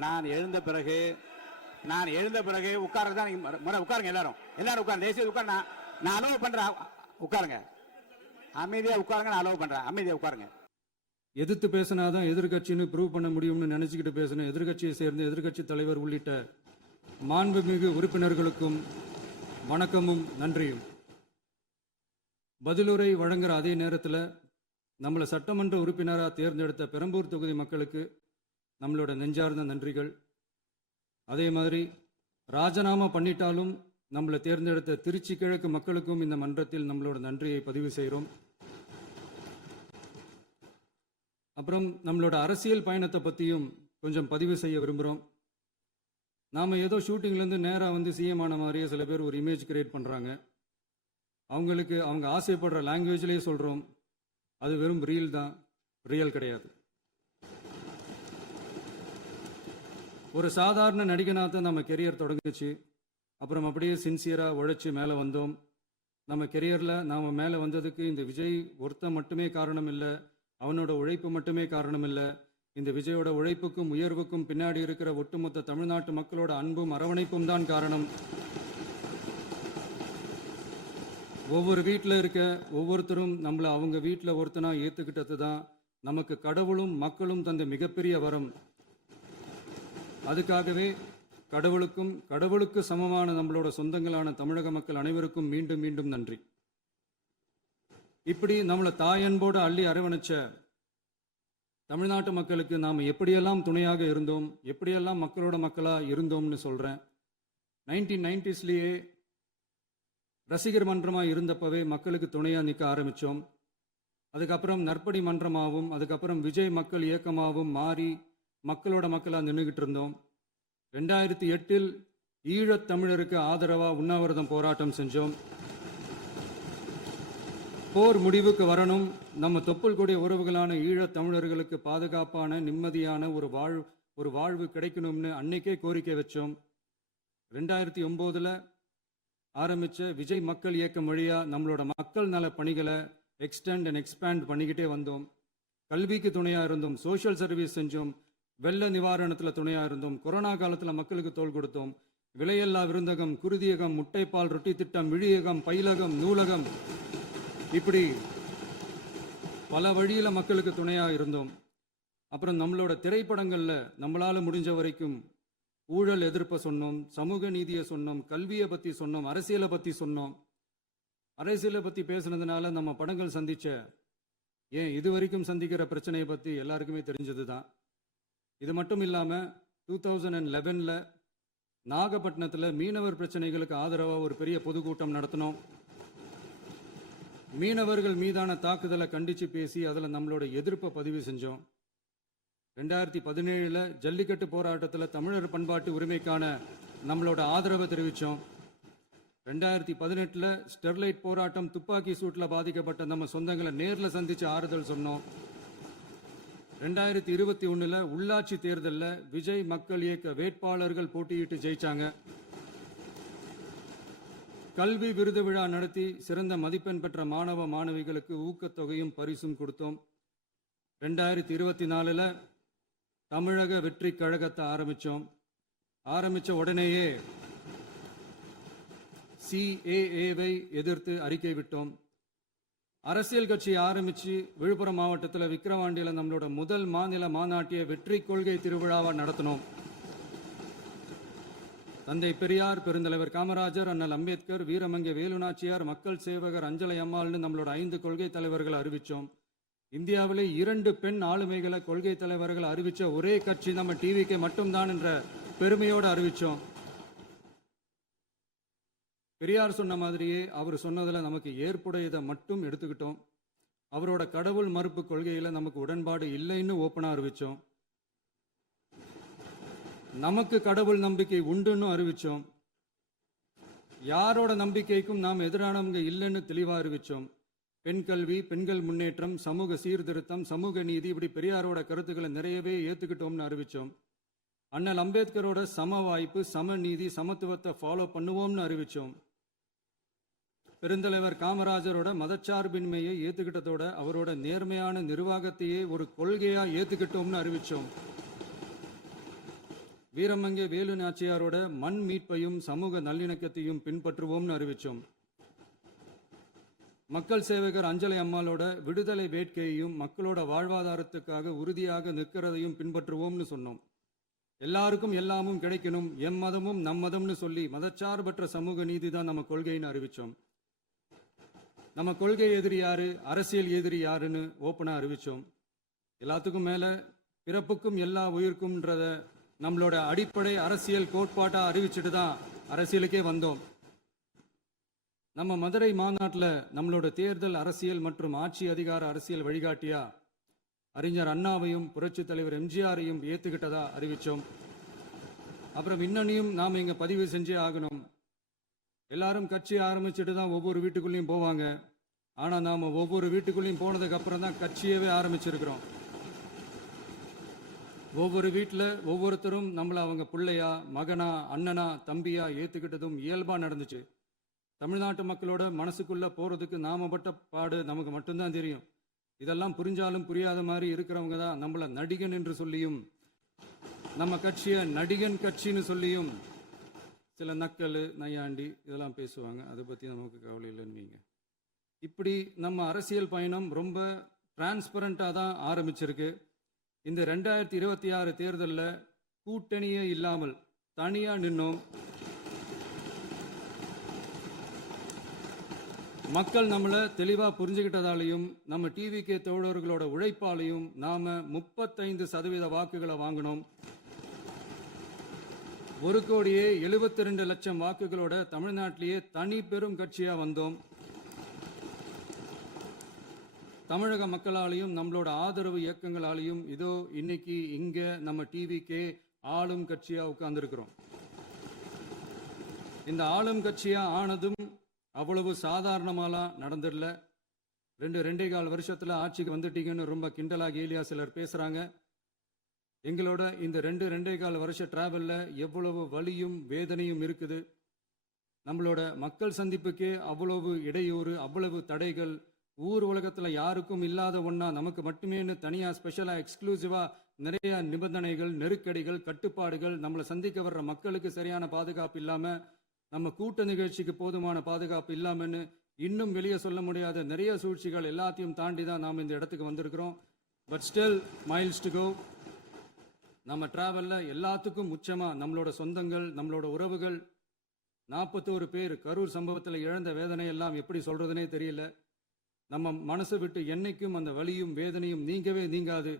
நான் எழுந்த பிறகு உட்கார்றதுதான் முறை. உட்காருங்க, எல்லாரும் உட்காருங்க. தேசிய உட்கார். நான் அலோவ் பண்றேன். உட்காருங்க, அமைதியா உட்காருங்க. நான் அலோவ் பண்றேன், அமைதியா உட்காருங்க. எதிர்த்து பேசினாதான் எதிர்கட்சின்னு ப்ரூவ் பண்ண முடியும்னு நினைச்சுக்கிட்டு பேசணும். எதிர்கட்சியை சேர்ந்த எதிர்கட்சி தலைவர் உள்ளிட்ட மாண்புமிகு உறுப்பினர்களுக்கும் வணக்கமும் நன்றியும். பதிலுரை வழங்குற அதே நேரத்தில் நம்மளை சட்டமன்ற உறுப்பினராக தேர்ந்தெடுத்த பெரம்பூர் தொகுதி மக்களுக்கு நம்மளோட நெஞ்சார்ந்த நன்றிகள். அதே மாதிரி ராஜினாமா பண்ணிட்டாலும் நம்மளை தேர்ந்தெடுத்த திருச்சி கிழக்கு மக்களுக்கும் இந்த மன்றத்தில் நம்மளோட நன்றியை பதிவு செய்கிறோம். அப்புறம் நம்மளோட அரசியல் பயணத்தை பற்றியும் கொஞ்சம் பதிவு செய்ய விரும்புகிறோம். நாம் ஏதோ ஷூட்டிங்லேருந்து நேராக வந்து சிஎம் ஆன மாதிரியே சில பேர் ஒரு இமேஜ் கிரியேட் பண்ணுறாங்க. அவங்களுக்கு அவங்க ஆசைப்படுற லாங்குவேஜ்லேயே சொல்கிறோம், அது வெறும் ரீல் தான், ரியல் கிடையாது. ஒரு சாதாரண நடிகனாக தான் நம்ம கெரியர் தொடங்குச்சு. அப்புறம் அப்படியே சின்சியராக உழைச்சி மேலே வந்தோம். நம்ம கெரியரில் நாம் மேலே வந்ததுக்கு இந்த விஜய் ஒருத்தன் மட்டுமே காரணம் இல்லை, அவனோட உழைப்பு மட்டுமே காரணம் இல்லை. இந்த விஜயோட உழைப்புக்கும் உயர்வுக்கும் பின்னாடி இருக்கிற ஒட்டுமொத்த தமிழ்நாட்டு மக்களோட அன்பும் அரவணைப்பும் தான் காரணம். ஒவ்வொரு வீட்டில் இருக்க ஒவ்வொருத்தரும் நம்மளை அவங்க வீட்டில் ஒருத்தனா ஏற்றுக்கிட்டது தான் நமக்கு கடவுளும் மக்களும் தந்த மிகப்பெரிய வரம். அதுக்காகவே கடவுளுக்கு சமமான நம்மளோட சொந்தங்களான தமிழக மக்கள் அனைவருக்கும் மீண்டும் மீண்டும் நன்றி. இப்படி நம்மளை தாயன்போடு அள்ளி அரவணைச்ச தமிழ்நாட்டு மக்களுக்கு நாம் எப்படியெல்லாம் துணையாக இருந்தோம், எப்படியெல்லாம் மக்களோட மக்களாக இருந்தோம்னு சொல்கிறேன். 1990ஸ்லேயே ரசிகர் மன்றமாக இருந்தப்பவே மக்களுக்கு துணையாக நிற்க ஆரம்பித்தோம். அதுக்கப்புறம் நற்படி மன்றமாகவும் அதுக்கப்புறம் விஜய் மக்கள் இயக்கமாகவும் மாறி மக்களோட மக்களாக நின்றுக்கிட்டு இருந்தோம். 2008 ஈழத் தமிழருக்கு ஆதரவாக உண்ணாவிரதம் போராட்டம் செஞ்சோம். போர் முடிவுக்கு வரணும், நம்ம தொப்புள் கூடிய உறவுகளான ஈழத் தமிழர்களுக்கு பாதுகாப்பான நிம்மதியான ஒரு வாழ்வு கிடைக்கணும்னு அன்னைக்கே கோரிக்கை வச்சோம். 2009 ஆரம்பித்த விஜய் மக்கள் இயக்கம் வழியாக நம்மளோட மக்கள் நல பணிகளை எக்ஸ்டெண்ட் அண்ட் எக்ஸ்பேண்ட் பண்ணிக்கிட்டே வந்தோம். கல்விக்கு துணையாக இருந்தோம், சோஷியல் சர்வீஸ் செஞ்சோம், வெள்ள நிவாரணத்தில் துணையாக இருந்தோம், கொரோனா காலத்தில் மக்களுக்கு தோள் கொடுத்தோம். விலையில்லா விருந்தகம், குருதியகம், முட்டைப்பால் ரொட்டி திட்டம், விழியகம், பயிலகம், நூலகம், இப்படி பல வழியில் மக்களுக்கு துணையாக இருந்தோம். அப்புறம் நம்மளோட திரைப்படங்களில் நம்மளால் முடிஞ்ச வரைக்கும் ஊழல் எதிர்ப்பை சொன்னோம், சமூக நீதியை சொன்னோம், கல்வியை பற்றி சொன்னோம், அரசியலை பற்றி சொன்னோம். அரசியலை பற்றி பேசுனதுனால நம்ம படங்கள் இது வரைக்கும் சந்திக்கிற பிரச்சனையை பற்றி எல்லாருக்குமே தெரிஞ்சது தான். இது மட்டும் இல்லாமல் 2011 நாகப்பட்டினத்தில் மீனவர் பிரச்சனைகளுக்கு ஆதரவாக ஒரு பெரிய பொதுக்கூட்டம் நடத்தினோம். மீனவர்கள் மீதான தாக்குதலை கண்டித்து பேசி அதில் நம்மளோட எதிர்ப்பை பதிவு செஞ்சோம். 2017 ஜல்லிக்கட்டு போராட்டத்தில் தமிழர் பண்பாட்டு உரிமைக்கான நம்மளோட ஆதரவை தெரிவித்தோம். 2018 ஸ்டெர்லைட் போராட்டம், துப்பாக்கி சூட்டில் பாதிக்கப்பட்ட நம்ம சொந்தங்களை நேரில் சந்தித்து ஆறுதல் சொன்னோம். 2021 உள்ளாட்சி தேர்தலில் விஜய் மக்கள் இயக்க வேட்பாளர்கள் போட்டியிட்டு ஜெயிச்சாங்க. கல்வி விருது விழா நடத்தி சிறந்த மதிப்பெண் பெற்ற மாணவ மாணவிகளுக்கு ஊக்கத்தொகையும் பரிசும் கொடுத்தோம். 2024 தமிழக வெற்றி கழகத்தை ஆரம்பித்த உடனேயே CAA-வை எதிர்த்து அறிக்கை விட்டோம். அரசியல் கட்சி ஆரம்பித்து விழுப்புரம் மாவட்டத்தில் விக்கிரவாண்டியில் நம்மளோட முதல் மாநில மாநாட்டிய வெற்றி கொள்கை திருவிழாவை நடத்தினோம். தந்தை பெரியார், பெருந்தலைவர் காமராஜர், அண்ணல் அம்பேத்கர், வீரமங்கை வேலுநாச்சியார், மக்கள் சேவகர் அஞ்சலை அம்மாள்னு நம்மளோட 5 கொள்கை தலைவர்களை அறிவித்தோம். இந்தியாவிலே 2 பெண் ஆளுமைகளை கொள்கை தலைவர்கள் அறிவித்த ஒரே கட்சி நம்ம டிவிக்கு மட்டும்தான் என்ற பெருமையோடு அறிவித்தோம். பெரியார் சொன்ன மாதிரியே அவர் சொன்னதில் நமக்கு ஏற்புடையதை மட்டும் எடுத்துக்கிட்டோம். அவரோட கடவுள் மறுப்பு கொள்கையில் நமக்கு உடன்பாடு இல்லைன்னு ஓப்பனாக அறிவித்தோம். நமக்கு கடவுள் நம்பிக்கை உண்டுன்னு அறிவித்தோம். யாரோட நம்பிக்கைக்கும் நாம் எதிரானவங்க இல்லைன்னு தெளிவாக அறிவித்தோம். பெண் கல்வி, பெண்கள் முன்னேற்றம், சமூக சீர்திருத்தம், சமூக நீதி, இப்படி பெரியாரோட கருத்துக்களை நிறையவே ஏற்றுக்கிட்டோம்னு அறிவித்தோம். அண்ணல் அம்பேத்கரோட சம வாய்ப்பு, சம நீதி, சமத்துவத்தை ஃபாலோ பண்ணுவோம்னு அறிவித்தோம். பெருந்தலைவர் காமராஜரோட மதச்சார்பின்மையை ஏத்துக்கிட்டதோட அவரோட நேர்மையான நிர்வாகத்தையே ஒரு கொள்கையா ஏத்துக்கிட்டோம்னு அறிவிச்சோம். வீரமங்கை வேலு நாச்சியாரோட மண் மீட்பையும் சமூக நல்லிணக்கத்தையும் பின்பற்றுவோம்னு அறிவிச்சோம். மக்கள் சேவகர் அஞ்சலை அம்மாளோட விடுதலை வேட்கையையும் மக்களோட வாழ்வாதாரத்துக்காக உறுதியாக நிற்கிறதையும் பின்பற்றுவோம்னு சொன்னோம். எல்லாருக்கும் எல்லாமும் கிடைக்கணும், எம் மதமும் நம் மதம்னு சொல்லி மதச்சார்பற்ற சமூக நீதி தான் நம்ம கொள்கைன்னு அறிவிச்சோம். நம்ம கொள்கை எதிரி யாரு, அரசியல் எதிரி யாருன்னு ஓப்பனா அறிவிச்சோம். எல்லாத்துக்கும் மேல பிறப்புக்கும் எல்லா உயிருக்கும்ன்றத நம்மளோட அடிப்படை அரசியல் கோட்பாட்டா அறிவிச்சுட்டு தான் அரசியலுக்கே வந்தோம். நம்ம மதுரை மாநாட்டில் நம்மளோட தேர்தல் அரசியல் மற்றும் ஆட்சி அதிகார அரசியல் வழிகாட்டியா அறிஞர் அண்ணாவையும் புரட்சி தலைவர் எம்ஜிஆரையும் ஏத்துக்கிட்டதா அறிவிச்சோம். அப்புறம் இன்னனையும் நாம் இங்க பதிவு செஞ்சே ஆகணும். எல்லாரும் கட்சி ஆரம்பிச்சுட்டு தான் ஒவ்வொரு வீட்டுக்குள்ளேயும் போவாங்க. ஆனா நாம ஒவ்வொரு வீட்டுக்குள்ளேயும் போனதுக்கு அப்புறம் தான் கட்சியவே ஆரம்பிச்சிருக்கிறோம். ஒவ்வொரு வீட்டில் ஒவ்வொருத்தரும் நம்மளை அவங்க பிள்ளையா, மகனா, அண்ணனா, தம்பியா ஏத்துக்கிட்டதும் இயல்பா நடந்துச்சு. தமிழ்நாட்டு மக்களோட மனசுக்குள்ள போறதுக்கு நாம பட்ட பாடு நமக்கு மட்டும்தான் தெரியும். இதெல்லாம் புரிஞ்சாலும் புரியாத மாதிரி இருக்கிறவங்க தான் நம்மள நடிகன் என்று சொல்லியும் நம்ம கட்சியை நடிகன் கட்சின்னு சொல்லியும் சில நக்கல் நையாண்டி இதெல்லாம் பேசுவாங்க. அதை பத்தி நமக்கு கவலை இல்லைன்னு. இப்படி நம்ம அரசியல் பயணம் ரொம்ப டிரான்ஸ்பரண்டா தான் ஆரம்பிச்சிருக்கு. இந்த 2026 தேர்தலில் கூட்டணியே இல்லாமல் தனியா நின்னோம். மக்கள் நம்மளை தெளிவா புரிஞ்சுக்கிட்டதாலையும் நம்ம டிவிகே தோழர்களோட உழைப்பாலையும் நாம 35% வாக்குகளை வாங்கினோம். 1,72,00,000 வாக்குகளோட தமிழ்நாட்டிலேயே தனி பெரும் கட்சியா வந்தோம். தமிழக மக்களாலையும் நம்மளோட ஆதரவு இயக்கங்களாலையும் இதோ இன்னைக்கு இங்க நம்ம டிவிகே ஆளும் கட்சியா உட்கார்ந்துருக்கிறோம். இந்த ஆளும் கட்சியா ஆனதும் அவ்வளவு சாதாரணமாலாம் நடந்துடல. 2.25 வருஷத்துல ஆட்சிக்கு வந்துட்டீங்கன்னு ரொம்ப கிண்டலா கேலியா சிலர் பேசுறாங்க. எங்களோட இந்த 2.25 வருஷ டிராவல்ல எவ்வளவு வலியும் வேதனையும் இருக்குது. நம்மளோட மக்கள் சந்திப்புக்கே அவ்வளவு இடையூறு, அவ்வளவு தடைகள், ஊர் உலகத்துல யாருக்கும் இல்லாத ஒன்னா நமக்கு மட்டுமேன்னு தனியா ஸ்பெஷலா எக்ஸ்க்ளூசிவா நிறைய நிபந்தனைகள், நெருக்கடிகள், கட்டுப்பாடுகள், நம்மளை சந்திக்க வர்ற மக்களுக்கு சரியான பாதுகாப்பு இல்லாம, நம்ம கூட்ட நிகழ்ச்சிக்கு போதுமான பாதுகாப்பு இல்லாமன்னு இன்னும் வெளியே சொல்ல முடியாத நிறைய சூழ்ச்சிகள் எல்லாத்தையும் தாண்டி தான் நாம் இந்த இடத்துக்கு வந்திருக்கிறோம். But still miles to go. நம்ம டிராவல்ல எல்லாத்துக்கும் உச்சமா நம்மளோட சொந்தங்கள், நம்மளோட உறவுகள், 41 பேர் கரூர் சம்பவத்தில் இழந்த வேதனை எல்லாம் எப்படி சொல்றதுனே தெரியல. நம்ம மனசை விட்டு என்னைக்கும் அந்த வலியும் வேதனையும் நீங்கவே நீங்காது.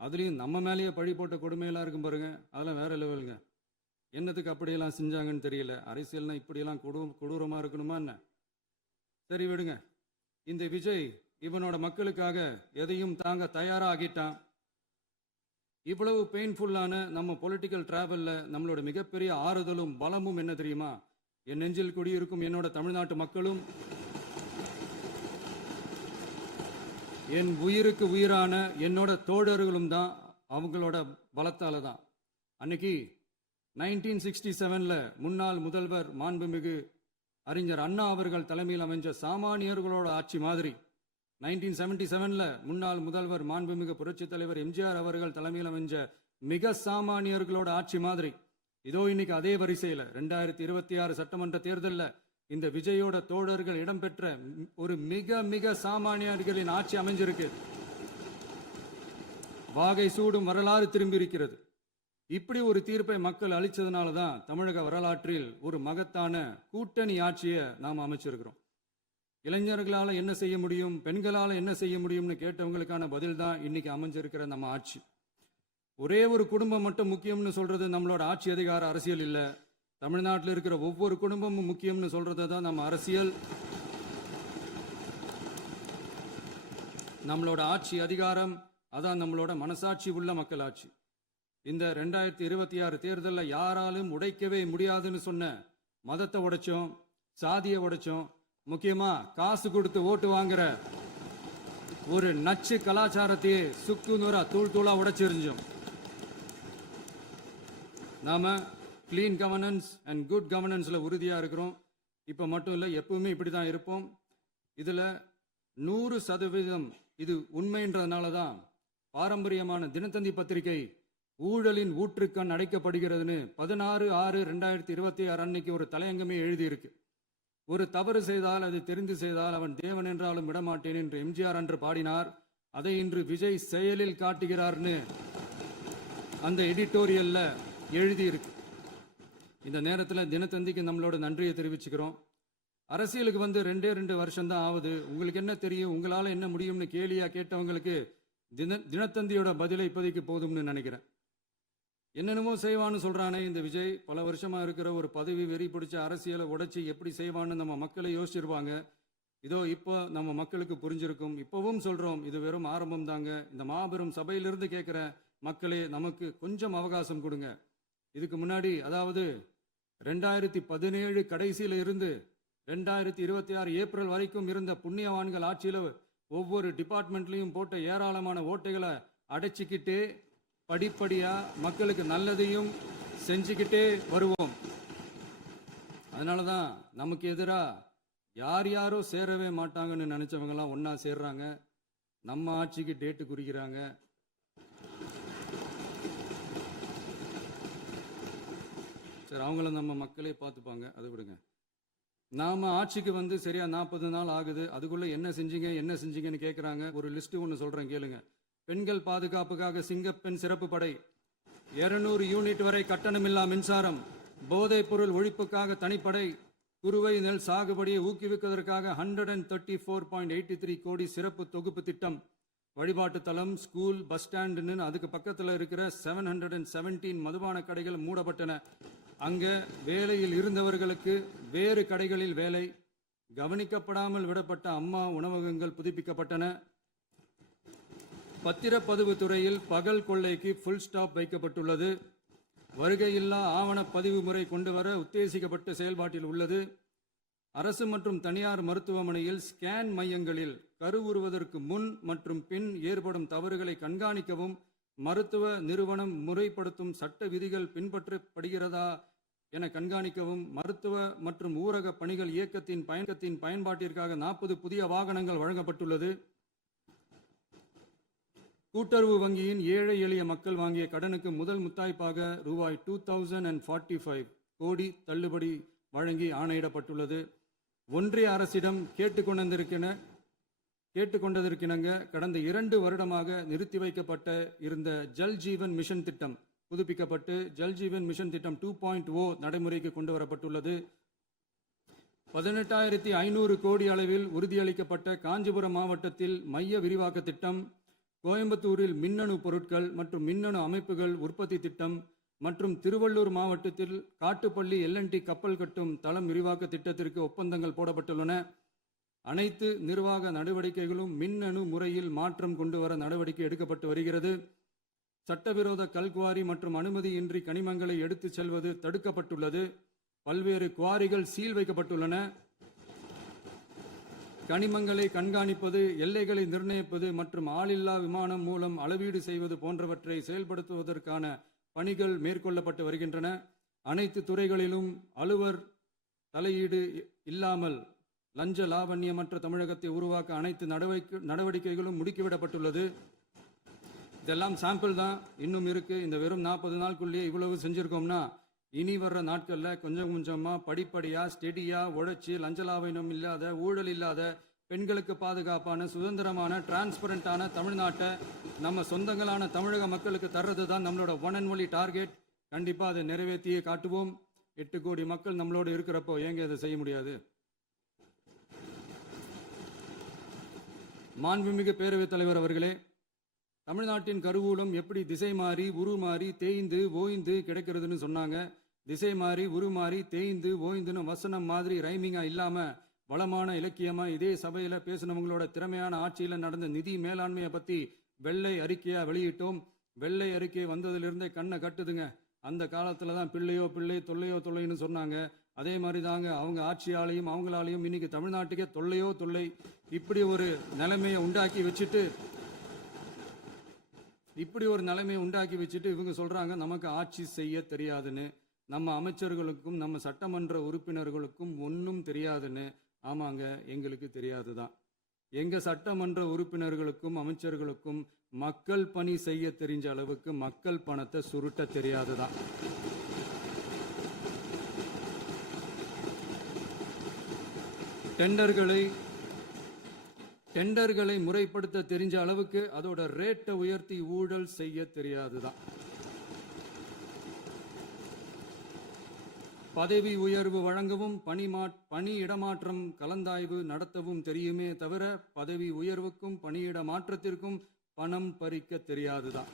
அதுலேயும் நம்ம மேலேயே பழி போட்ட கொடுமையெல்லாம் இருக்கும் பாருங்க, அதெல்லாம் வேற லெவலுங்க. என்னத்துக்கு அப்படியெல்லாம் செஞ்சாங்கன்னு தெரியல. அரசியல்னா இப்படியெல்லாம் கொடூரமா இருக்கணுமா என்ன? சரி விடுங்க. இந்த விஜய் இவனோட மக்களுக்காக எதையும் தாங்க தயாராகிட்டான். இவ்வளவு பெயின்ஃபுல்லான நம்ம பொலிட்டிக்கல் டிராவல்ல நம்மளோட மிகப்பெரிய ஆறுதலும் பலமும் என்ன தெரியுமா? என் நெஞ்சில் குடியிருக்கும் என்னோட தமிழ்நாட்டு மக்களும், என் உயிருக்கு உயிரான என்னோட தோழர்களும் தான். அவங்களோட பலத்தால தான். அன்னைக்கு 1967 முன்னாள் முதல்வர் மாண்புமிகு அறிஞர் அண்ணா அவர்கள் தலைமையில் அமைஞ்ச சாமானியர்களோட ஆட்சி மாதிரி, 1977 முன்னாள் முதல்வர் மாண்புமிகு புரட்சி தலைவர் எம்ஜிஆர் அவர்கள் தலைமையில் அமைஞ்ச மிக சாமானியர்களோட ஆட்சி மாதிரி, இதோ இன்னைக்கு அதே வரிசையில் 2026 சட்டமன்ற தேர்தலில் இந்த விஜயோட தோழர்கள் இடம்பெற்ற ஒரு மிக மிக சாமானியர்களின் ஆட்சி அமைஞ்சிருக்கு. வாகை சூடும் வரலாறு திரும்பி இருக்கிறது. இப்படி ஒரு தீர்ப்பை மக்கள் அளிச்சதுனால தான் தமிழக வரலாற்றில் ஒரு மகத்தான கூட்டணி ஆட்சியை நாம் அமைச்சிருக்கிறோம். இளைஞர்களால என்ன செய்ய முடியும், பெண்களால என்ன செய்ய முடியும்னு கேட்டவங்களுக்கான பதில் தான் இன்னைக்கு அமைஞ்சிருக்கிற நம்ம ஆட்சி. ஒரே ஒரு குடும்பம் மட்டும் முக்கியம்னு சொல்றது நம்மளோட ஆட்சி அதிகார அரசியல் இல்ல. தமிழ்நாட்டில் இருக்கிற ஒவ்வொரு குடும்பமும் முக்கியம்னு சொல்றது தான் நம்ம அரசியல். நம்மளோட ஆட்சி அதிகாரம் அதான் நம்மளோட மனசாட்சி உள்ள மக்களாட்சி. இந்த 2026 தேர்தலில் யாராலும் உடைக்கவே முடியாதுன்னு சொன்ன மதத்தை உடைச்சோம், சாதியை உடைச்சோம், முக்கியமா காசு கொடுத்து ஓட்டு வாங்குற ஒரு நச்சு கலாச்சாரத்தையே சுக்கு நூறா தூள் தூளா உடைச்சிருந்தோம். நாம கிளீன் கவர்னன்ஸ் அண்ட் குட் கவர்னன்ஸ்ல உறுதியா இருக்கிறோம். இப்போ மட்டும் இல்லை, எப்பவுமே இப்படி தான் இருப்போம். இதில் 100% இது உண்மைன்றதுனால தான் பாரம்பரியமான தினத்தந்தி பத்திரிகை ஊழலின் ஊற்றுக்கண் அடைக்கப்படுகிறதுன்னு 16/6/2026 அன்னைக்கு ஒரு தலையங்கமே எழுதியிருக்கு. ஒரு தவறு செய்தால் அது தெரிந்து செய்தால் அவன் தேவன் என்றாலும் விடமாட்டேன் என்று எம்ஜிஆர் அன்று பாடினார். அதை இன்று விஜய் செயலில் காட்டுகிறார்னு அந்த எடிட்டோரியல்ல எழுதியிருக்கு. இந்த நேரத்தில் தினத்தந்திக்கு நம்மளோட நன்றியை தெரிவிச்சுக்கிறோம். அரசியலுக்கு வந்து 2 வருஷம்தான் ஆகுது. உங்களுக்கு என்ன தெரியும், உங்களால் என்ன முடியும்னு கேலியா கேட்டவங்களுக்கு தினத்தந்தியோட பதிலை இப்போதைக்கு போதும்னு நினைக்கிறேன். என்னென்னமோ செய்வான்னு சொல்றானே இந்த விஜய், பல வருஷமா இருக்கிற ஒரு பதவி வெறி பிடிச்ச அரசியலை உடைச்சி எப்படி செய்வான்னு நம்ம மக்களை யோசிச்சிருவாங்க. இதோ இப்போ நம்ம மக்களுக்கு புரிஞ்சிருக்கும். இப்பவும் சொல்றோம், இது வெறும் ஆரம்பம் தாங்க. இந்த மாபெரும் சபையிலிருந்து கேட்கிற மக்களே, நமக்கு கொஞ்சம் அவகாசம் கொடுங்க. இதுக்கு முன்னாடி, அதாவது 2017 கடைசியில இருந்து 2026 ஏப்ரல் வரைக்கும் இருந்த புண்ணியவான்கள் ஆட்சியில ஒவ்வொரு டிபார்ட்மெண்ட்லையும் போட்ட ஏராளமான ஓட்டைகளை அடைச்சிக்கிட்டே படிப்படியா மக்களுக்கு நல்லதையும் செஞ்சுக்கிட்டே வருவோம். அதனாலதான் நமக்கு எதிரா யார் யாரோ சேரவே மாட்டாங்கன்னு நினைச்சவங்க எல்லாம் ஒன்னா சேர்றாங்க. நம்ம ஆட்சிக்கு டேட்டு குறிக்கிறாங்க. சரி, அவங்கள நம்ம மக்களே பார்த்துப்பாங்க, அதை விடுங்க. நாம ஆட்சிக்கு வந்து சரியா 40 நாள் ஆகுது. அதுக்குள்ள என்ன செஞ்சீங்கன்னு கேட்குறாங்க. ஒரு லிஸ்ட் ஒன்று சொல்றேன், கேளுங்க. பெண்கள் பாதுகாப்புக்காக சிங்கப்பெண் சிறப்பு படை, 200 யூனிட் வரை கட்டணமில்லா மின்சாரம், போதைப் பொருள் ஒழிப்புக்காக தனிப்படை, குறுவை நெல் சாகுபடியை ஊக்குவிப்பதற்காக 134.83 கோடி சிறப்பு தொகுப்பு திட்டம், வழிபாட்டு தலம், ஸ்கூல், பஸ் ஸ்டாண்டுன்னு அதுக்கு பக்கத்தில் இருக்கிற 717 மதுபான கடைகள் மூடப்பட்டன. அங்க வேலையில் இருந்தவர்களுக்கு வேறு கடைகளில் வேலை, கவனிக்கப்படாமல் விடப்பட்ட அம்மா உணவகங்கள் புதுப்பிக்கப்பட்டன. பத்திரப்பதிவு துறையில் பகல் கொள்ளைக்கு ஃபுல் ஸ்டாப் வைக்கப்பட்டுள்ளது. வருகையில்லா ஆவண பதிவு முறை கொண்டு வர உத்தேசிக்கப்பட்ட செயல்பாட்டில் உள்ளது. அரசு மற்றும் தனியார் மருத்துவமனையில் ஸ்கேன் மையங்களில் கருவுறுவதற்கு முன் மற்றும் பின் ஏற்படும் தவறுகளை கண்காணிக்கவும், மருத்துவ நிறுவனம் முறைப்படுத்தும் சட்ட விதிகள் பின்பற்றப்படுகிறதா என கண்காணிக்கவும், மருத்துவ மற்றும் ஊரக பணிகள் இயக்கத்தின் பயன்பாட்டிற்காக 40 புதிய வாகனங்கள் வழங்கப்பட்டுள்ளது. கூட்டுறவு வங்கியின் ஏழை எளிய மக்கள் வாங்கிய கடனுக்கு முதல் முத்தாய்ப்பாக ரூபாய் 2045 கோடி தள்ளுபடி வழங்கி ஆணையிடப்பட்டுள்ளது. ஒன்றிய அரசிடம் கேட்டுக்கொண்டதற்கிணங்க கடந்த 2 வருடமாக நிறுத்தி வைக்கப்பட்ட இருந்த ஜல் ஜீவன் மிஷன் திட்டம் புதுப்பிக்கப்பட்டு ஜல் ஜீவன் மிஷன் திட்டம் 2.0 நடைமுறைக்கு கொண்டு வரப்பட்டுள்ளது. 18,500 கோடி அளவில் உறுதியளிக்கப்பட்ட காஞ்சிபுரம் மாவட்டத்தில் மைய விரிவாக்க திட்டம், கோயம்புத்தூரில் மின்னணு பொருட்கள் மற்றும் மின்னணு அமைப்புகள் உற்பத்தி திட்டம் மற்றும் திருவள்ளூர் மாவட்டத்தில் காட்டுப்பள்ளி LNT கப்பல் கட்டும் தளம் விரிவாக்க திட்டத்திற்கு ஒப்பந்தங்கள் போடப்பட்டுள்ளன. அனைத்து நிர்வாக நடவடிக்கைகளும் மின்னணு முறையில் மாற்றம் கொண்டு வர நடவடிக்கை எடுக்கப்பட்டு வருகிறது. சட்டவிரோத கல்குவாரி மற்றும் அனுமதியின்றி கனிமங்களை எடுத்துச் செல்வது தடுக்கப்பட்டுள்ளது. பல்வேறு குவாரிகள் சீல் வைக்கப்பட்டுள்ளன. கனிமங்களை கண்காணிப்பது, எல்லைகளை நிர்ணயிப்பது மற்றும் ஆளில்லா விமானம் மூலம் அளவீடு செய்வது போன்றவற்றை செயல்படுத்துவதற்கான பணிகள் மேற்கொள்ளப்பட்டு வருகின்றன. அனைத்து துறைகளிலும் அலுவலர் தலையீடு இல்லாமல் லஞ்ச லாவண்யமற்ற தமிழகத்தை உருவாக்க அனைத்து நடவடிக்கைகளும் முடுக்கிவிடப்பட்டுள்ளது. இதெல்லாம் சாம்பிள் தான், இன்னும் இருக்கு. இந்த வெறும் 40 நாளுக்குள்ளேயே இவ்வளவு செஞ்சிருக்கோம்னா இனி வர்ற நாட்களில் கொஞ்சம் கொஞ்சமா படிப்படியா ஸ்டெடியா உழைச்சி லஞ்ச லாவண்யம் இல்லாத, ஊழல் இல்லாத, பெண்களுக்கு பாதுகாப்பான, சுதந்திரமான, டிரான்ஸ்பரண்டான தமிழ்நாட்டை நம்ம சொந்தங்களான தமிழக மக்களுக்கு தர்றது தான் நம்மளோட ஒன் அண்ட் ஒன்லி டார்கெட். கண்டிப்பா அதை நிறைவேற்றியே காட்டுவோம். 8 கோடி மக்கள் நம்மளோட இருக்கிறப்போ ஏங்க இதை செய்ய முடியாது? மாண்புமிகு பேரவைத் தலைவர் அவர்களே, தமிழ்நாட்டின் கருவூலம் எப்படி திசை மாறி உருமாறி தேய்ந்து ஓய்ந்து கிடைக்கிறதுன்னு சொன்னாங்க. திசை மாறி உருமாறி தேய்ந்து ஓய்ந்துன்னு வசனம் மாதிரி ரைமிங்கா இல்லாம வளமான இலக்கியமா இதே சபையில பேசினவங்களோட திறமையான ஆட்சியில நடந்த நிதி மேலாண்மையை பத்தி வெள்ளை அறிக்கையா வெளியிட்டோம். வெள்ளை அறிக்கை வந்ததிலிருந்தே கண்ணை கட்டுதுங்க. அந்த காலத்துல தான் பிள்ளையோ பிள்ளை, தொல்லையோ தொல்லைன்னு சொன்னாங்க. அதே மாதிரி தாங்க அவங்க ஆட்சியாலையும் அவங்களாலையும் இன்னைக்கு தமிழ்நாட்டுக்கே தொல்லையோ தொல்லை. இப்படி ஒரு நிலைமையை உண்டாக்கி வச்சுட்டு இவங்க சொல்றாங்க நமக்கு ஆட்சி செய்ய தெரியாதுன்னு. நம்ம அமைச்சர்களுக்கும் நம்ம சட்டமன்ற உறுப்பினர்களுக்கும் ஒன்றும் தெரியாதுன்னு. ஆமாங்க, எங்களுக்கு தெரியாதுதான். எங்க சட்டமன்ற உறுப்பினர்களுக்கும் அமைச்சர்களுக்கும் மக்கள் பணி செய்ய தெரிஞ்ச அளவுக்கு மக்கள் பணத்தை சுருட்ட தெரியாதுதான். டெண்டர்களை முறைப்படுத்த தெரிஞ்ச அளவுக்கு அதோட ரேட்டை உயர்த்தி ஊழல் செய்ய தெரியாதுதான். பதவி உயர்வு வழங்கவும் பணி இடமாற்றம் கலந்தாய்வு நடத்தவும் தெரியுமே தவிர பதவி உயர்வுக்கும் பணியிட மாற்றத்திற்கும் பணம் பறிக்க தெரியாதுதான்.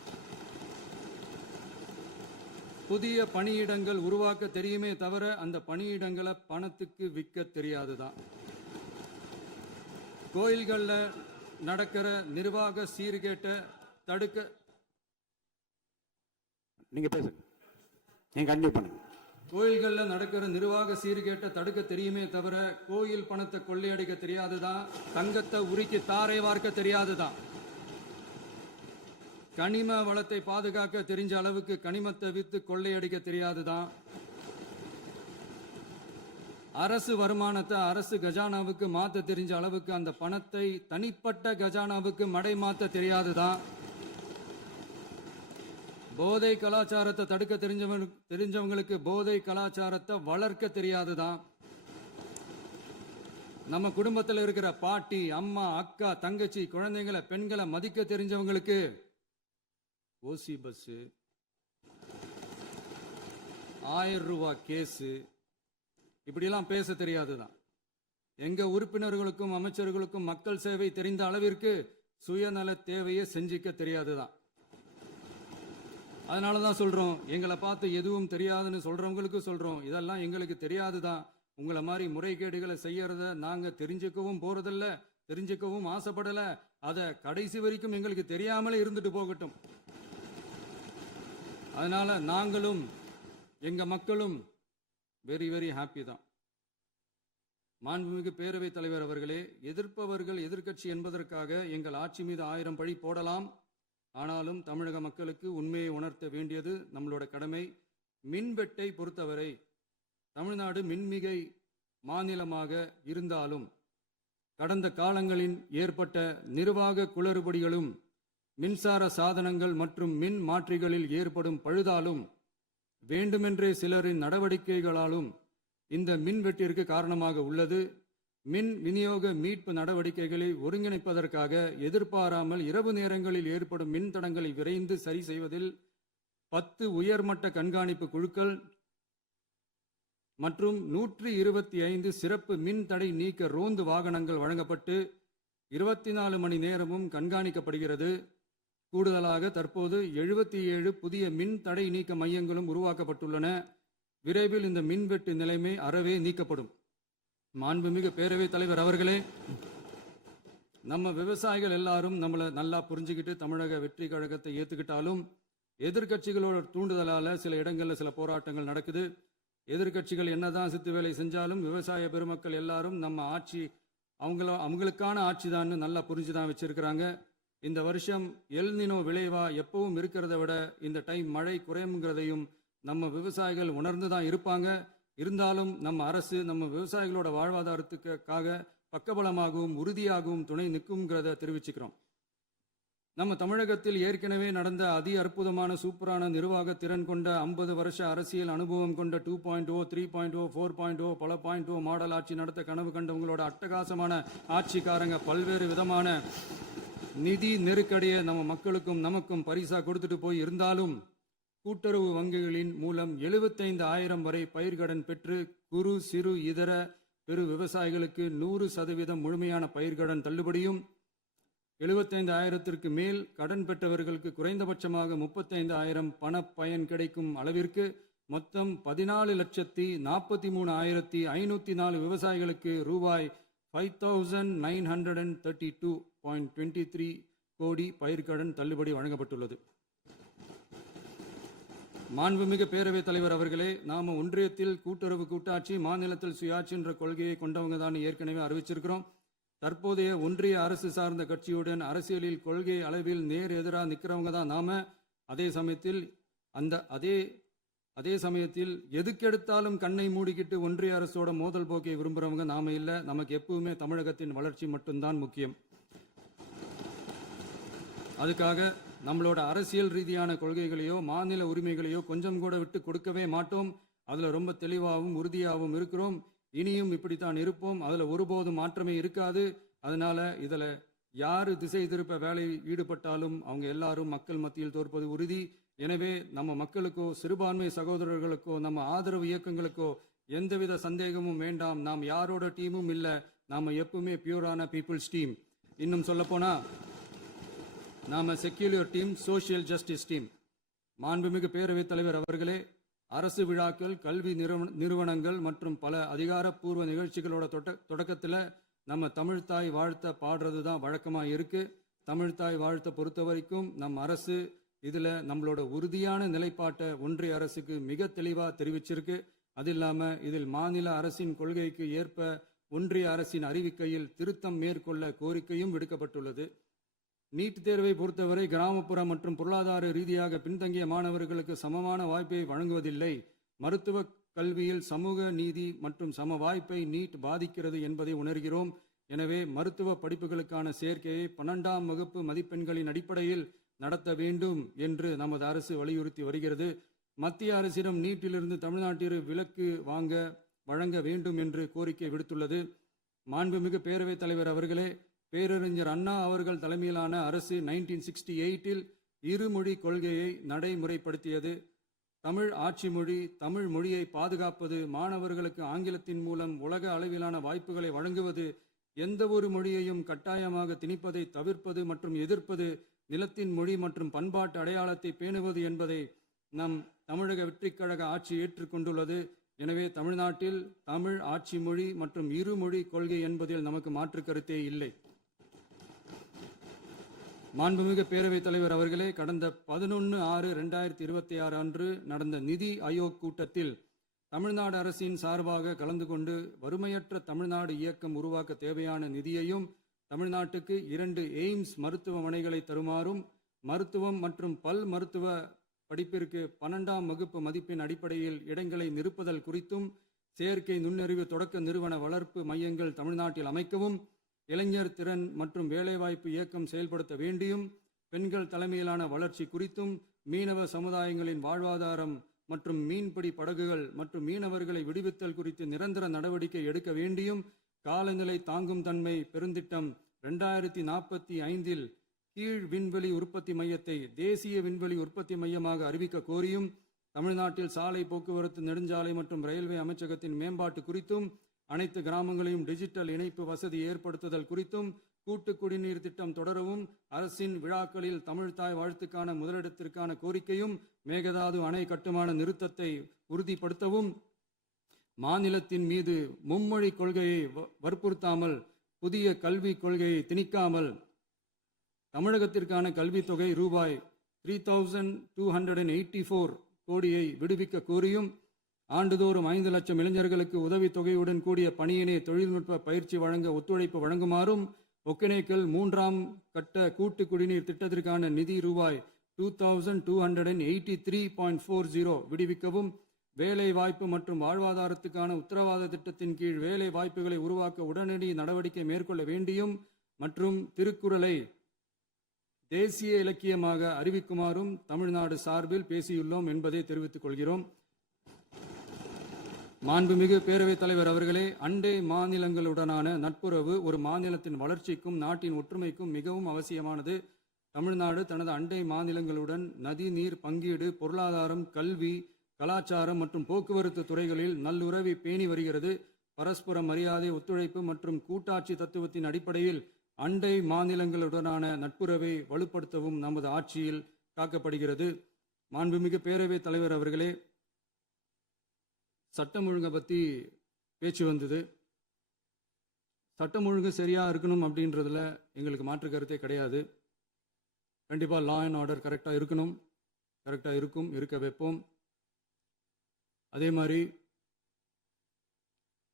புதிய பணியிடங்கள் உருவாக்க தெரியுமே தவிர அந்த பணியிடங்களை பணத்துக்கு விற்க தெரியாதுதான். கோயில்கள்ல நடக்கிற நிர்வாக சீர்கேட்டை தடுக்க நீங்க பேசுங்க, நீங்க கண்டிப்பா பண்ணுங்க. கோயில்களில் நடக்கிற நிர்வாக சீர்கேட்டை தடுக்க தெரியுமே தவிர கோயில் பணத்தை கொள்ளையடிக்க தெரியாதுதான். தங்கத்தை உருக்கி தாரை வார்க்க தெரியாதுதான். கனிம வளத்தை பாதுகாக்க தெரிஞ்ச அளவுக்கு கனிமத்தை வித்து கொள்ளையடிக்க தெரியாதுதான். அரசு வருமானத்தை அரசு கஜானாவுக்கு மாத்த தெரிஞ்ச அளவுக்கு அந்த பணத்தை தனிப்பட்ட கஜானாவுக்கு மடை மாத்த தெரியாதுதான். போதை கலாச்சாரத்தை தடுக்க தெரிஞ்சவங்களுக்கு போதை கலாச்சாரத்தை வளர்க்க தெரியாதுதான். நம்ம குடும்பத்தில் இருக்கிற பாட்டி, அம்மா, அக்கா, தங்கச்சி, குழந்தைங்களை, பெண்களை மதிக்க தெரிஞ்சவங்களுக்கு ஓசி பஸ், 1000 ரூபாய் கேஸு, இப்படிலாம் பேச தெரியாதுதான். எங்க உறுப்பினர்களுக்கும் அமைச்சர்களுக்கும் மக்கள் சேவை தெரிந்த அளவிற்கு சுயநல தேவையை செஞ்சிக்க தெரியாதுதான். அதனாலதான் சொல்றோம், எங்களை பார்த்து எதுவும் தெரியாதுன்னு சொல்றவங்களுக்கு சொல்றோம், இதெல்லாம் எங்களுக்கு தெரியாதுதான். உங்களை மாதிரி முறைகேடுகளை செய்யறத நாங்க தெரிஞ்சுக்கவும் போறதில்ல, தெரிஞ்சுக்கவும் ஆசைப்படல. அத கடைசி வரைக்கும் எங்களுக்கு தெரியாமலே இருந்துட்டு போகட்டும். அதனால நாங்களும் எங்க மக்களும் வெரி வெரி ஹாப்பி தான். மாண்புமிகு பேரவைத் தலைவர் அவர்களே, எதிர்ப்பவர்கள் எதிர்க்கட்சி என்பதற்காக எங்கள் ஆட்சி மீது 1000 பழி போடலாம். ஆனாலும் தமிழக மக்களுக்கு உண்மையை உணர்த்த வேண்டியது நம்மளோட கடமை. மின்வெட்டை பொறுத்தவரை தமிழ்நாடு மின்மிகை மாநிலமாக இருந்தாலும் கடந்த காலங்களில் ஏற்பட்ட நிர்வாக குளறுபடிகளும் மின்சார சாதனங்கள் மற்றும் மின் மாற்றிகளில் ஏற்படும் பழுதாலும் வேண்டுமென்றே சிலரின் நடவடிக்கைகளாலும் இந்த மின்வெட்டிற்கு காரணமாக உள்ளது. மின் விநியோக மீட்பு நடவடிக்கைகளை ஒருங்கிணைப்பதற்காக எதிர்பாராமல் இரவு நேரங்களில் ஏற்படும் மின் தடங்களை விரைந்து சரி செய்வதில் 10 உயர்மட்ட கண்காணிப்பு குழுக்கள் மற்றும் 125 சிறப்பு மின் தடை நீக்க ரோந்து வாகனங்கள் வழங்கப்பட்டு 24 மணி நேரமும் கண்காணிக்கப்படுகிறது. கூடுதலாக தற்போது 77 புதிய மின் தடை நீக்க மையங்களும் உருவாக்கப்பட்டுள்ளன. விரைவில் இந்த மின்வெட்டு நிலைமை அறவே நீக்கப்படும். மாண்புமிகு பேரவைத் தலைவர் அவர்களே, நம்ம விவசாயிகள் எல்லாரும் நம்மளை நல்லா புரிஞ்சுக்கிட்டு தமிழக வெற்றி கழகத்தை ஏத்துக்கிட்டாலும் எதிர்கட்சிகளோட தூண்டுதலால சில இடங்கள்ல சில போராட்டங்கள் நடக்குது. எதிர்கட்சிகள் என்னதான் சித்து வேலை செஞ்சாலும் விவசாய பெருமக்கள் எல்லாரும் நம்ம ஆட்சி அவங்களுக்கான ஆட்சி தான் நல்லா புரிஞ்சுதான் வச்சிருக்கிறாங்க. இந்த வருஷம் எல்னினோ விளைவா எப்பவும் இருக்கிறத விட இந்த டைம் மழை குறையுங்கிறதையும் நம்ம விவசாயிகள் உணர்ந்துதான் இருப்பாங்க. இருந்தாலும் நம்ம அரசு நம்ம விவசாயிகளோட வாழ்வாதாரத்துக்காக பக்கபலமாகவும் உறுதியாகவும் துணை நிற்கும்ங்கிறத தெரிவிச்சுக்கிறோம். நம்ம தமிழகத்தில் ஏற்கனவே நடந்த அதி அற்புதமான சூப்பரான நிர்வாக திறன் கொண்ட 50 வருஷ அரசியல் அனுபவம் கொண்ட 2.0, 3.0, 4.0 பல 0 மாடல் ஆட்சி நடத்த கனவு கண்டவங்களோட அட்டகாசமான ஆட்சிக்காரங்க பல்வேறு விதமான நிதி நெருக்கடியை நம்ம மக்களுக்கும் நமக்கும் பரிசா கொடுத்துட்டு போய் இருந்தாலும் கூட்டுறவு வங்கிகளின் மூலம் 75,000 வரை பயிர்கடன் பெற்று குறு சிறு இதர பெரு விவசாயிகளுக்கு 100% முழுமையான பயிர்கடன் தள்ளுபடியும் 75,000க்கு மேல் கடன் பெற்றவர்களுக்கு குறைந்தபட்சமாக 35,000 பண பயன் கிடைக்கும் அளவிற்கு மொத்தம் 14,43,504 விவசாயிகளுக்கு ரூபாய் 5,932.23 கோடி பயிர்கடன் தள்ளுபடி வழங்கப்பட்டுள்ளது. மாண்புமிகு பேரவைத் தலைவர் அவர்களே, நாம ஒன்றியத்தில் கூட்டுறவு கூட்டாட்சி, மாநிலத்தில் சுயாட்சி என்ற கொள்கையை கொண்டவங்க தான் ஏற்கனவே அறிவிச்சிருக்கிறோம். தற்போதைய ஒன்றிய அரசு சார்ந்த கட்சியுடன் அரசியலில் கொள்கை அளவில் நேர் எதிராக நிற்கிறவங்க தான் நாம. அதே சமயத்தில் அதே சமயத்தில் எதுக்கெடுத்தாலும் கண்ணை மூடிக்கிட்டு ஒன்றிய அரசோட மோதல் போக்கை விரும்புறவங்க நாம இல்ல. நமக்கு எப்பவுமே தமிழகத்தின் வளர்ச்சி மட்டும்தான் முக்கியம். அதுக்காக நம்மளோட அரசியல் ரீதியான கொள்கைகளையோ மாநில உரிமைகளையோ கொஞ்சம் கூட விட்டு கொடுக்கவே மாட்டோம். அதுல ரொம்ப தெளிவாகவும் உறுதியாகவும் இருக்கிறோம். இனியும் இப்படித்தான் இருப்போம். அதுல ஒருபோதும் மாற்றமே இருக்காது. அதனால இதுல யாரு திசை திருப்ப வேலையில் ஈடுபட்டாலும் அவங்க எல்லாரும் மக்கள் மத்தியில் தோற்பது உறுதி. எனவே நம்ம மக்களுக்கோ சிறுபான்மை சகோதரர்களுக்கோ நம்ம ஆதரவு இயக்கங்களுக்கோ எந்தவித சந்தேகமும் வேண்டாம். நாம் யாரோட டீமும் இல்ல. நாம எப்பவுமே பியூரான பீப்புள்ஸ் டீம். இன்னும் சொல்ல போனா நாம secular team, social justice team. மாண்புமிகு பேரவைத் தலைவர் அவர்களே, அரசு விழாக்கள், கல்வி நிறுவனங்கள் மற்றும் பல அதிகாரப்பூர்வ நிகழ்ச்சிகளோட தொடக்கத்தில் நம்ம தமிழ்தாய் வாழ்த்த பாடுறது தான் வழக்கமா இருக்கு. தமிழ்தாய் வாழ்த்த பொறுத்த வரைக்கும் நம் அரசு இதுல நம்மளோட உறுதியான நிலைப்பாட்டை ஒன்றிய அரசுக்கு மிக தெளிவா தெரிவிச்சிருக்கு. அது இல்லாம இதில் மாநில அரசின் கொள்கைக்கு ஏற்ப ஒன்றிய அரசின் அறிவிக்கையில் திருத்தம் மேற்கொள்ள கோரிக்கையும் விடுக்கப்பட்டுள்ளது. நீட் தேர்வை பொறுத்தவரை கிராமப்புற மற்றும் பொருளாதார ரீதியாக பின்தங்கிய மாணவர்களுக்கு சமமான வாய்ப்பை வழங்குவதில்லை. மருத்துவ கல்வியில் சமூக நீதி மற்றும் சம வாய்ப்பை நீட் பாதிக்கிறது என்பதை உணர்கிறோம். எனவே மருத்துவ படிப்புகளுக்கான சேர்க்கையை 12ஆம் வகுப்பு மதிப்பெண்களின் அடிப்படையில் நடத்த வேண்டும் என்று நமது அரசு வலியுறுத்தி வருகிறது. மத்திய அரசிடம் நீட்டிலிருந்து தமிழ்நாட்டிற்கு விலக்கு வழங்க வேண்டும் என்று கோரிக்கை விடுத்துள்ளது. மாண்புமிகு பேரவைத் தலைவர் அவர்களே, பேரறிஞர் அண்ணா அவர்கள் தலைமையிலான அரசு 1968இல் இருமொழி கொள்கையை நடைமுறைப்படுத்தியது. தமிழ் ஆட்சி மொழி, தமிழ் மொழியை பாதுகாப்பது, மாணவர்களுக்கு ஆங்கிலத்தின் மூலம் உலக அளவிலான வாய்ப்புகளை வழங்குவது, எந்த ஒரு மொழியையும் கட்டாயமாக திணிப்பதை தவிர்ப்பது மற்றும் எதிர்ப்பது, நிலத்தின் மொழி மற்றும் பண்பாட்டு அடையாளத்தை பேணுவது என்பதை நம் தமிழக வெற்றிக் கழக ஆட்சி ஏற்றுக்கொண்டுள்ளது. எனவே தமிழ்நாட்டில் தமிழ் ஆட்சி மொழி மற்றும் இருமொழி கொள்கை என்பதில் நமக்கு மாற்று கருத்தே இல்லை. மாண்புமிகு பேரவைத் தலைவர் அவர்களே, கடந்த 11/6/2026 அன்று நடந்த நிதி ஆயோக் கூட்டத்தில் தமிழ்நாடு அரசின் சார்பாக கலந்து கொண்டு வறுமையற்ற தமிழ்நாடு இயக்கம் உருவாக்க தேவையான நிதியையும், தமிழ்நாட்டுக்கு 2 எய்ம்ஸ் மருத்துவமனைகளை தருமாறும், மருத்துவம் மற்றும் பல் மருத்துவ படிப்பிற்கு 12ஆம் வகுப்பு மதிப்பெண் அடிப்படையில் இடங்களை நிரப்புதல் குறித்தும், செயற்கை நுண்ணறிவு தொடக்க நிறுவன வளர்ப்பு மையங்கள் தமிழ்நாட்டில் அமைக்கவும், இளைஞர் திறன் மற்றும் வேலைவாய்ப்பு இயக்கம் செயல்படுத்த வேண்டியும், பெண்கள் தலைமையிலான வளர்ச்சி குறித்தும், மீனவ சமுதாயங்களின் வாழ்வாதாரம் மற்றும் மீன்பிடி படகுகள் மற்றும் மீனவர்களை விடுவித்தல் குறித்து நிரந்தர நடவடிக்கை எடுக்க வேண்டியும், காலநிலை தாங்கும் தன்மை பெருந்திட்டம் 2045இல் கீழ் விண்வெளி உற்பத்தி மையத்தை தேசிய விண்வெளி உற்பத்தி மையமாக அறிவிக்க கோரியும், தமிழ்நாட்டில் சாலை போக்குவரத்து, நெடுஞ்சாலை மற்றும் ரயில்வே அமைச்சகத்தின் மேம்பாட்டு குறித்தும், அனைத்து கிராமங்களையும் டிஜிட்டல் இணைப்பு வசதி ஏற்படுத்துதல் குறித்தும், கூட்டு குடிநீர் திட்டம் தொடரவும், அரசின் விழாக்களில் தமிழ்தாய் வாழ்த்துக்கான முதலிடத்திற்கான கோரிக்கையும், மேகதாது அணை கட்டுமான நிறுத்தத்தை உறுதிப்படுத்தவும், மாநிலத்தின் மீது மும்மொழி கொள்கையை வற்புறுத்தாமல் புதிய கல்விக் கொள்கையை திணிக்காமல் தமிழகத்திற்கான கல்வித்தொகை ரூபாய் 3284 கோடியை விடுவிக்க கோரியும், ஆண்டுதோறும் 5 லட்சம் இளைஞர்களுக்கு உதவித்தொகையுடன் கூடிய பணியினை தொழில்நுட்ப பயிற்சி வழங்க ஒத்துழைப்பு வழங்குமாறும், ஒகேனக்கல் 3ஆம் கட்ட கூட்டு குடிநீர் திட்டத்திற்கான நிதி ரூபாய் 2283.40 விடுவிக்கவும், வேலை வாய்ப்பு மற்றும் வாழ்வாதாரத்துக்கான உத்தரவாத திட்டத்தின் கீழ் வேலை வாய்ப்புகளை உருவாக்க உடனடி நடவடிக்கை மேற்கொள்ள வேண்டியும் மற்றும் திருக்குறளை தேசிய இலக்கியமாக அறிவிக்குமாறும் தமிழ்நாடு சார்பில் பேசியுள்ளோம் என்பதை தெரிவித்துக் கொள்கிறோம். மாண்புமிகு பேரவைத் தலைவர் அவர்களே, அண்டை மாநிலங்களுடனான நட்புறவு ஒரு மாநிலத்தின் வளர்ச்சிக்கும் நாட்டின் ஒற்றுமைக்கும் மிகவும் அவசியமானது. தமிழ்நாடு தனது அண்டை மாநிலங்களுடன் நதி நீர் பங்கீடு, பொருளாதாரம், கல்வி, கலாச்சாரம் மற்றும் போக்குவரத்து துறைகளில் நல்லுறவை பேணி வருகிறது. பரஸ்பர மரியாதை, ஒத்துழைப்பு மற்றும் கூட்டாட்சி தத்துவத்தின் அடிப்படையில் அண்டை மாநிலங்களுடனான நட்புறவை வலுப்படுத்தவும் நமது ஆட்சியில் காக்கப்படுகிறது. மாண்புமிகு பேரவைத் தலைவர் அவர்களே, சட்டம் ஒழுங்கை பற்றி பேச்சு வந்தது. சட்டம் ஒழுங்கு சரியா இருக்கணும் அப்படின்றதுல எங்களுக்கு மாற்று கருத்தே கிடையாது. கண்டிப்பாக லா அண்ட் ஆர்டர் கரெக்டாக இருக்கணும், கரெக்டாக இருக்கும், இருக்க வைப்போம். அதே மாதிரி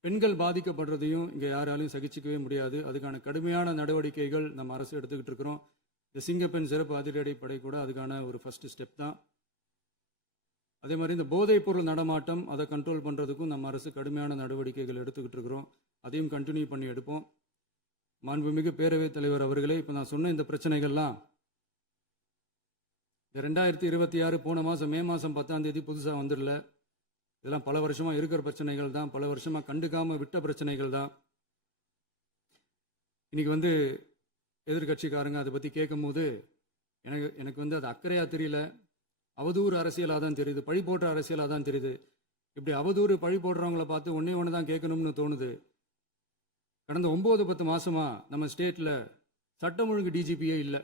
பெண்கள் பாதிக்கப்படுறதையும் இங்கே யாராலையும் சகிச்சிக்கவே முடியாது. அதுக்கான கடுமையான நடவடிக்கைகள் நம்ம அரசு எடுத்துக்கிட்டு இருக்கிறோம். இந்த சிங்கப்பெண் சிறப்பு அதிரடிப்படை கூட அதுக்கான ஒரு ஃபர்ஸ்ட் ஸ்டெப் தான். அதே மாதிரி இந்த போதைப் பொருள் நடமாட்டம் அதை கண்ட்ரோல் பண்ணுறதுக்கும் நம்ம அரசு கடுமையான நடவடிக்கைகள் எடுத்துக்கிட்டு இருக்கிறோம். அதையும் கண்டினியூ பண்ணி எடுப்போம். மாண்புமிகு பேரவைத் தலைவர் அவர்களே, இப்போ நான் சொன்ன இந்த பிரச்சனைகள்லாம் இந்த 2026 போன மாதம் மே மாதம் 10ஆம் தேதி புதுசாக வந்துடல. இதெல்லாம் பல வருஷமாக இருக்கிற பிரச்சனைகள் தான், பல வருஷமாக கண்டுக்காமல் விட்ட பிரச்சனைகள் தான். இன்னைக்கு எதிர்கட்சிக்காரங்க அதை பற்றி கேட்கும்போது எனக்கு அது அக்கறையாக தெரியல, அவதூறு அரசியலாக தான் தெரியுது, பழி போடுற அரசியலாக தான் தெரியுது. இப்படி அவதூறு பழி போடுறவங்கள பார்த்து ஒன்று தான் கேட்கணும்னு தோணுது. கடந்த 9-10 மாசமா நம்ம ஸ்டேட்ல சட்டம் ஒழுங்கு டிஜிபியே இல்லை.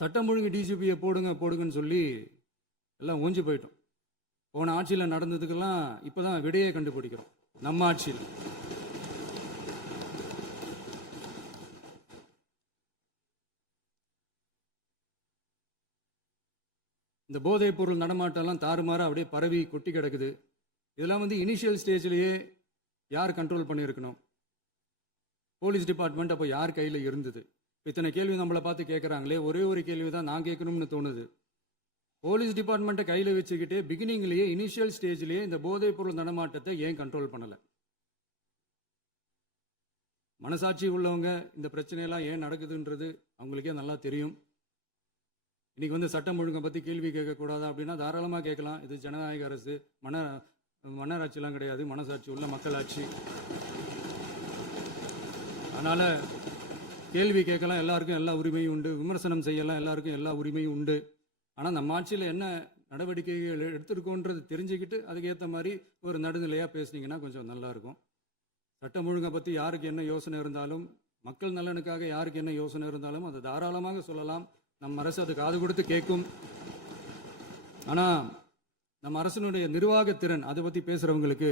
சட்டம் ஒழுங்கு டிஜிபியை போடுங்கன்னு சொல்லி எல்லாம் ஓஞ்சி போயிட்டோம். போன ஆட்சியில் நடந்ததுக்கெல்லாம் இப்போதான் விடையே கண்டுபிடிக்கிறோம் நம்ம ஆட்சியில். இந்த போதைப் பொருள் நடமாட்டம்லாம் தாறுமாறா அப்படியே பரவி கொட்டி கிடக்குது. இதெல்லாம் இனிஷியல் ஸ்டேஜ்லேயே யார் கண்ட்ரோல் பண்ணியிருக்கணும்? போலீஸ் டிபார்ட்மெண்ட் அப்போ யார் கையில் இருந்தது? இத்தனை கேள்வி நம்மளை பார்த்து கேட்குறாங்களே, ஒரே ஒரு கேள்வி தான் நான் கேட்கணும்னு தோணுது. போலீஸ் டிபார்ட்மெண்ட்டை கையில் வச்சுக்கிட்டே பிகினிங்லேயே இனிஷியல் ஸ்டேஜ்லேயே இந்த போதைப் பொருள் நடமாட்டத்தை ஏன் கண்ட்ரோல் பண்ணலை? மனசாட்சி உள்ளவங்க இந்த பிரச்சனையெல்லாம் ஏன் நடக்குதுன்றது அவங்களுக்கே நல்லா தெரியும். இன்னைக்கு சட்டம் ஒழுங்கை பற்றி கேள்வி கேட்கக்கூடாதா அப்படின்னா தாராளமாக கேட்கலாம். இது ஜனநாயக அரசு, மன்னராட்சிலாம் கிடையாது, மனசாட்சி உள்ள மக்களாட்சி. அதனால் கேள்வி கேட்கலாம், எல்லாருக்கும் எல்லா உரிமையும் உண்டு. விமர்சனம் செய்யலாம், எல்லாருக்கும் எல்லா உரிமையும் உண்டு. ஆனால் நம்ம ஆட்சியில் என்ன நடவடிக்கைகள் எடுத்திருக்கோன்றது தெரிஞ்சுக்கிட்டு அதுக்கேற்ற மாதிரி ஒரு நடுநிலையாக பேசுனீங்கன்னா கொஞ்சம் நல்லாயிருக்கும். சட்டம் ஒழுங்கை பற்றி யாருக்கு என்ன யோசனை இருந்தாலும், மக்கள் நலனுக்காக யாருக்கு என்ன யோசனை இருந்தாலும் அதை தாராளமாக சொல்லலாம். நம்ம அரசு அது காது கொடுத்து கேட்கும். ஆனால் நம்ம அரசினுடைய நிர்வாகத்திறன் அதை பற்றி பேசுகிறவங்களுக்கு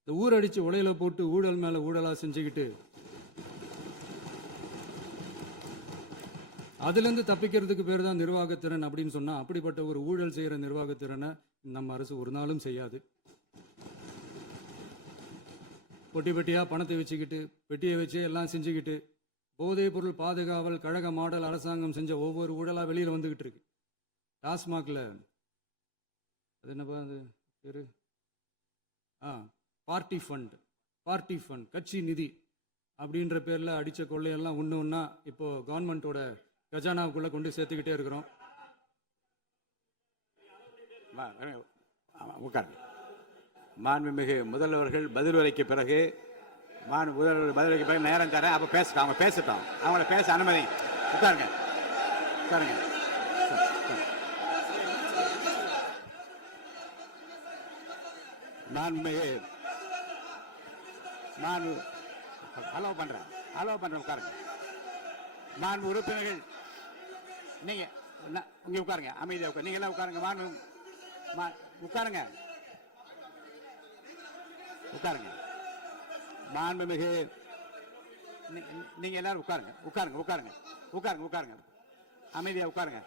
இந்த ஊரடிச்சு உலையில போட்டு ஊழல் மேலே ஊழலாக செஞ்சுக்கிட்டு அதுலேருந்து தப்பிக்கிறதுக்கு பேர் தான் நிர்வாகத்திறன் அப்படின்னு சொன்னால், அப்படிப்பட்ட ஒரு ஊழல் செய்கிற நிர்வாகத்திறனை நம்ம அரசு ஒரு நாளும் செய்யாது. பெட்டியாக பணத்தை வச்சுக்கிட்டு, பெட்டியை வச்சே எல்லாம் செஞ்சுக்கிட்டு, போதைப் பொருள் பாதுகாவல் கழக மாடல் அரசாங்கம் செஞ்ச ஒவ்வொரு ஊழலாக வெளியில் வந்துகிட்டு இருக்கு. டாஸ்மாகில் அது என்னப்பா அது பேரு, பார்ட்டி ஃபண்ட் கட்சி நிதி அப்படின்ற பேரில் அடித்த கொள்ளையெல்லாம் ஒன்றா இப்போ கவர்மெண்ட்டோட கஜானாவுக்குள்ளே கொண்டு சேர்த்துக்கிட்டே இருக்கிறோம். மாண்புமிகு முதல்வர்கள் பதில் உரைக்கு பிறகு பதிலுக்கு பிறகு நேரம் தரேன். அப்போ பேசட்டும், அவங்க பேசட்டும், அவங்கள பேச அனுமதி. உட்காருங்க. அலோவ் பண்றேன் உட்காருங்க. மாண்பு உறுப்பினர்கள், நீங்க இங்க உட்காருங்க, அமைதியா உட்காரு. நீங்க எல்லாம் உட்காருங்க. உட்காருங்க. மாண்புமிகு, நீங்க எல்லாரும் உட்காருங்க. அமைதியா உட்காருங்க.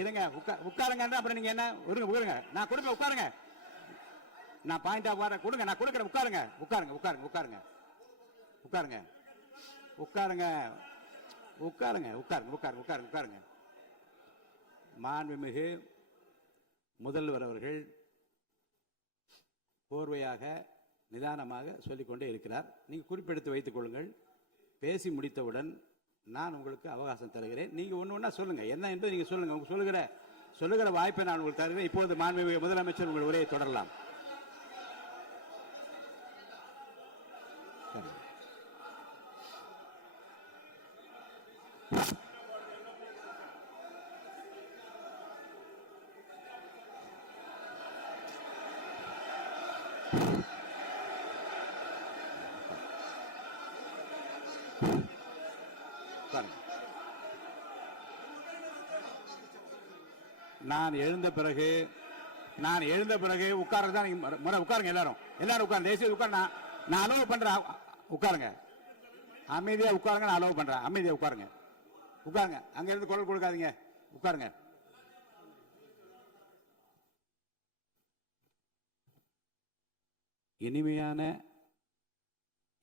இருங்க, உட்காருங்க. அப்புறம் நீங்க என்ன உட்காருங்க. நான் கொடுக்க உட்காருங்க. நான் பாயிண்ட் ஆஃப் ஆர்டர் கொடுங்க. நான் கொடுக்குறேன். உட்காருங்க. மாண்புமிகு முதல்வர் அவர்கள் கோர்வையாக நிதானமாக சொல்லிக்கொண்டே இருக்கிறார். நீங்கள் குறிப்பெடுத்து வைத்துக் கொள்ளுங்கள். பேசி முடித்தவுடன் நான் உங்களுக்கு அவகாசம் தருகிறேன். நீங்கள் ஒன்று சொல்லுங்க, என்ன என்பது நீங்கள் சொல்லுங்க. உங்க சொல்லுகிற வாய்ப்பை நான் உங்களுக்கு தருகிறேன். இப்போது மாண்புமிகு முதலமைச்சர் உங்கள் உரையை தொடரலாம். நான் எழுந்த பிறகு உட்கார்றதுதான் முறை. உட்காருங்க. எல்லாரும் உட்காருங்க. தேசிய உட்கார். நான் அலோவ் பண்றேன். உட்காருங்க. அமைதியா உட்காருங்க. நான் அலோவ் பண்றேன். அமைதியா உட்காருங்க. அங்க இருந்து குரல் கொடுக்காதீங்க. உட்காருங்க. இனிமையான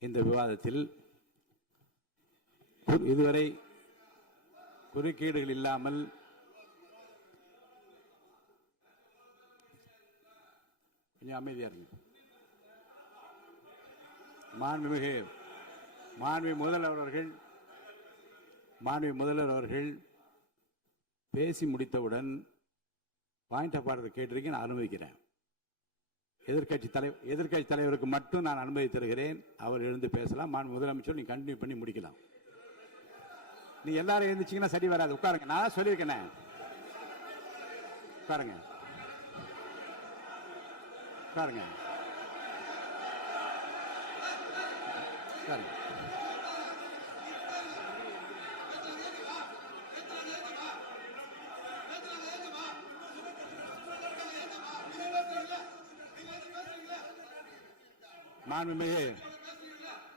இந்த விவாதத்தில் இதுவரை குறுக்கீடுகள் இல்லாமல் கொஞ்சம் அமைதியா இருங்க. மாண்புமிகு முதல்வர் அவர்கள் பேசி முடித்தவுடன் பாயிண்ட் ஆஃப் ஆர்டர் கேட்டிருக்கேன், நான் அனுமதிக்கிறேன். எதிர்க்கட்சி தலைவருக்கு மட்டும் நான் அனுமதி தருகிறேன். அவர் எழுந்து பேசலாம். முதலமைச்சர் நீங்க கண்டினியூ பண்ணி முடிக்கலாம். நீ எல்லாரும் எழுந்துச்சீங்கன்னா சரி வராது. உட்காருங்க. நான் சொல்லியிருக்கேன். உட்காருங்க. உட்காருங்க. உட்காருங்க.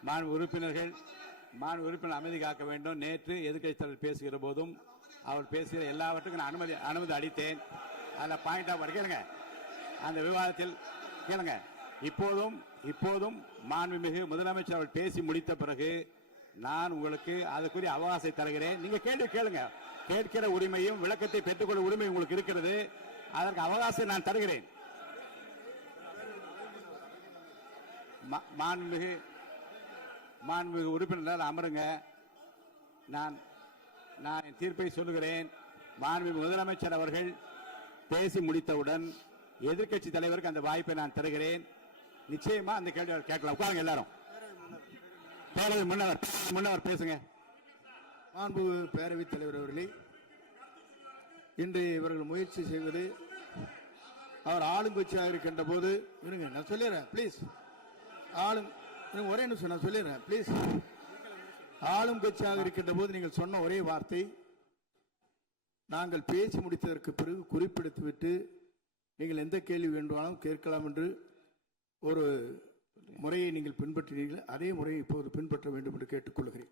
மாண்பு உறுப்பினர் அமைதி காக்க வேண்டும். நேற்று எதிர்க்கட்சி தலைவர் பேசுகிற போதும் அவர் பேசுகிற எல்லாவற்றுக்கும் நான் அனுமதி அளித்தேன். அதில் பாயிண்ட் ஆஃப் கேளுங்க. அந்த விவாதத்தில் கேளுங்க. இப்போதும் மாண்புமிகு முதலமைச்சர் அவர்கள் பேசி முடித்த பிறகு நான் உங்களுக்கு அதுக்குரிய அவகாசத்தை தருகிறேன். நீங்க கேள்வி கேளுங்க. கேட்கிற உரிமையும் விளக்கத்தை பெற்றுக்கொள்ள உரிமை உங்களுக்கு இருக்கிறது. அதற்கு அவகாசம் நான் தருகிறேன். மாண்புமிகு உறுப்பினர் அமருங்க. நான் என் தீர்ப்பை சொல்லுகிறேன். மாண்புமிகு முதலமைச்சர் அவர்கள் பேசி முடித்தவுடன் எதிர்க்கட்சி தலைவருக்கு அந்த வாய்ப்பை நான் தருகிறேன். நிச்சயமா அந்த கேள்வி கேட்கலாம். உட்காருங்க எல்லாரும். பேரவை முன்னவர் பேசுங்க. மாண்பு பேரவைத் தலைவர் அவர்களே, இன்று இவர்கள் முயற்சி செய்வது அவர் ஆளுங்கட்சியாக இருக்கின்ற போது இருங்க, நான் சொல்லிடுறேன் ப்ளீஸ். ஒரே நிமிஷம் நான் சொல்லிடுறேன் ப்ளீஸ். ஆளும் கட்சியாக இருக்கின்ற போது நீங்கள் சொன்ன ஒரே வார்த்தை, நாங்கள் பேசி முடித்ததற்கு பிறகு குறிப்பிடுத்துவிட்டு நீங்கள் எந்த கேள்வி வேண்டுமானாலும் கேட்கலாம் என்று ஒரு முறையை நீங்கள் பின்பற்றினீர்கள். அதே முறையை இப்போது பின்பற்ற வேண்டும் என்று கேட்டுக்கொள்கிறேன்.